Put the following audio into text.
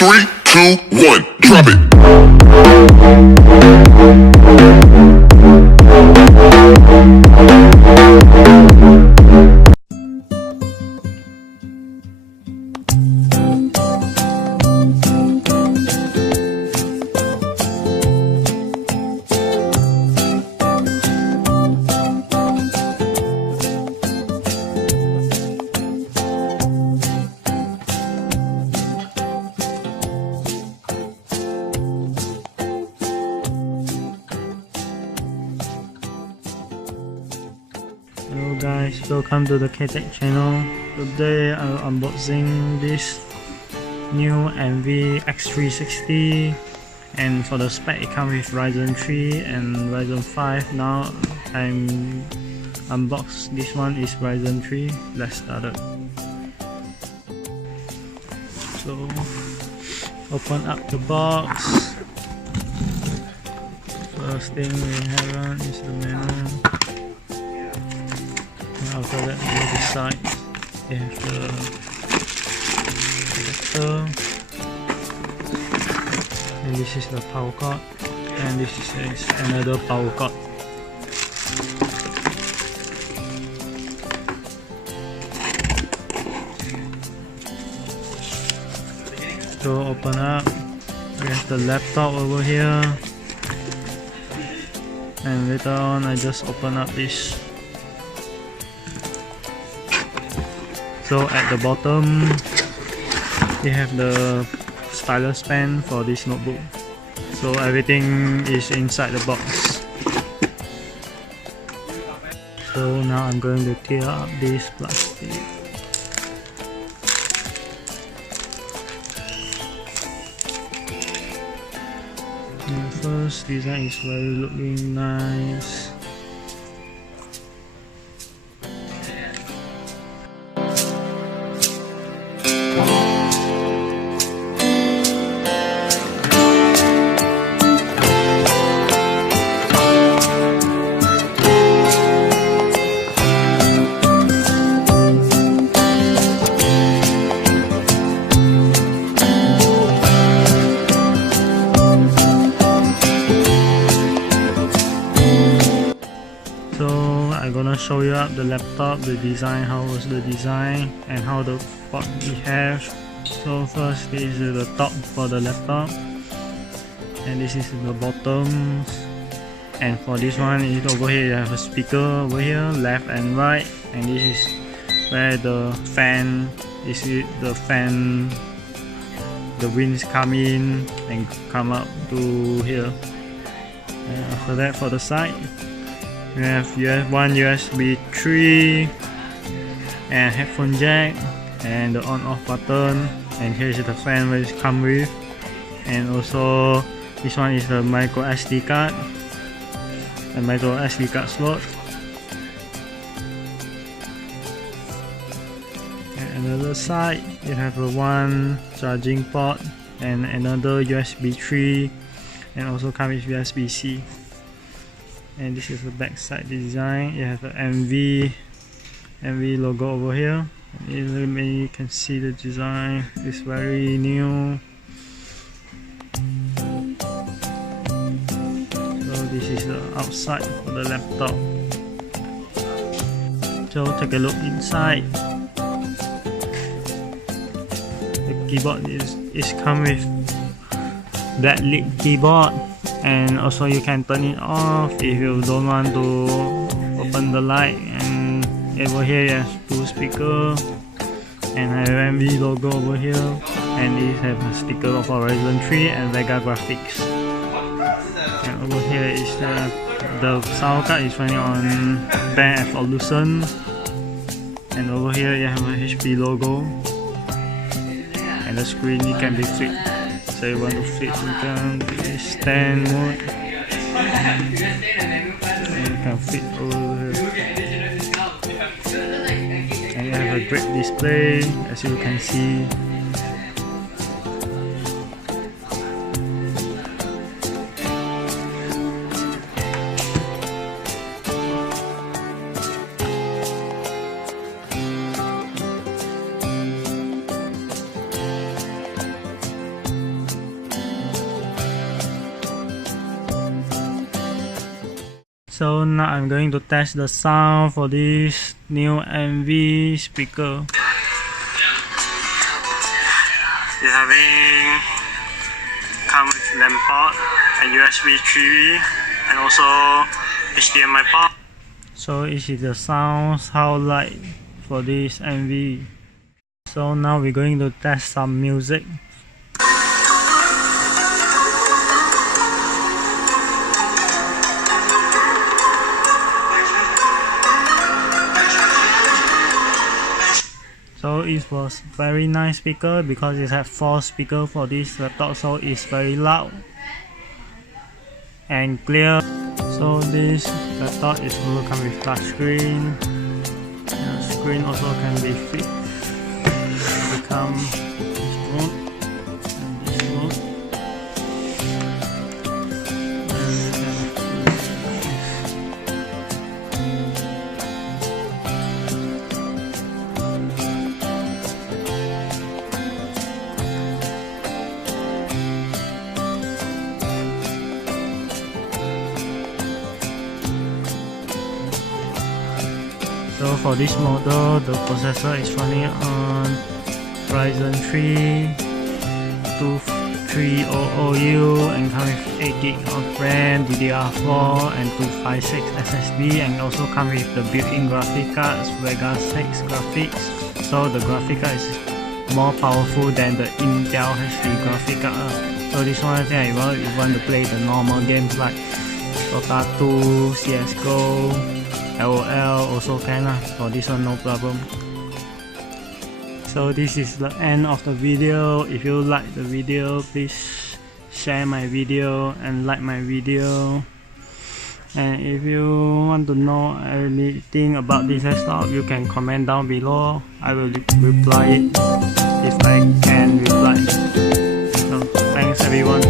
3, 2, 1, drop it. Hello guys, welcome to the K-Tech channel. Today I'm unboxing this new X360, and for the spec it comes with Ryzen 3 and Ryzen 5. Now I'm unboxed. This one is Ryzen 3. Let's start it. So open up the box. First thing we have is the manual. After that, on the other side, they have the adapter, and this is the power cord, and this is another power cord. So open up, we have the laptop over here, and later on I just open up this. So at the bottom, you have the stylus pen for this notebook. So everything is inside the box. So now I'm going to tear up this plastic. The first design is very looking nice. I'm gonna show you up the laptop, the design, how was the design, and how the port we have. So first, this is the top for the laptop, and this is the bottom. And for this one, is over here you have a speaker over here, left and right, and this is where the fan. This is the fan. The winds come in and come up to here. And after that, for the side, we have one USB 3 and headphone jack and the on off button, and here is the fan which come with, and also this one is the micro SD card, a micro SD card slot, and another side you have one charging port and another USB 3, and also come with USB-C. And this is the back side design. You have the MV logo over here. You can see the design is very new. So this is the outside for the laptop. So take a look inside. The keyboard is come with black lid keyboard. And also you can turn it off if you don't want to open the light. And over here you have two speakers and a MV logo over here, and this have a sticker of RYZEN 3 and VEGA graphics. And over here is the sound card is running on band evolution, and over here you have a HP logo, and the screen it can be flipped. So you want to flip, you can stand mode, and you can flip over here. And you have a great display, as you can see. So now I'm going to test the sound for this new MV speaker. It's having come with LAN port and USB 3 and also HDMI port. So this is the sound how like for this MV. So now we're going to test some music. So it was very nice speaker because it has 4 speakers for this laptop, so it's very loud and clear. So this laptop is also come with touch screen. The screen also can be fixed to become smooth and this smooth. So for this model, the processor is running on RYZEN 3 2300U and comes with 8GB of RAM, DDR4 and 256 SSD, and also comes with the built-in graphic cards, VEGA 6 graphics. So the graphic card is more powerful than the Intel HD graphic card. So this one, I think if you want to play the normal games like Dota 2, CSGO, LOL also can for this one, no problem. So this is the end of the video. If you like the video, please share my video and like my video. And if you want to know anything about this desktop, you can comment down below. I will reply it if I can reply. So thanks everyone.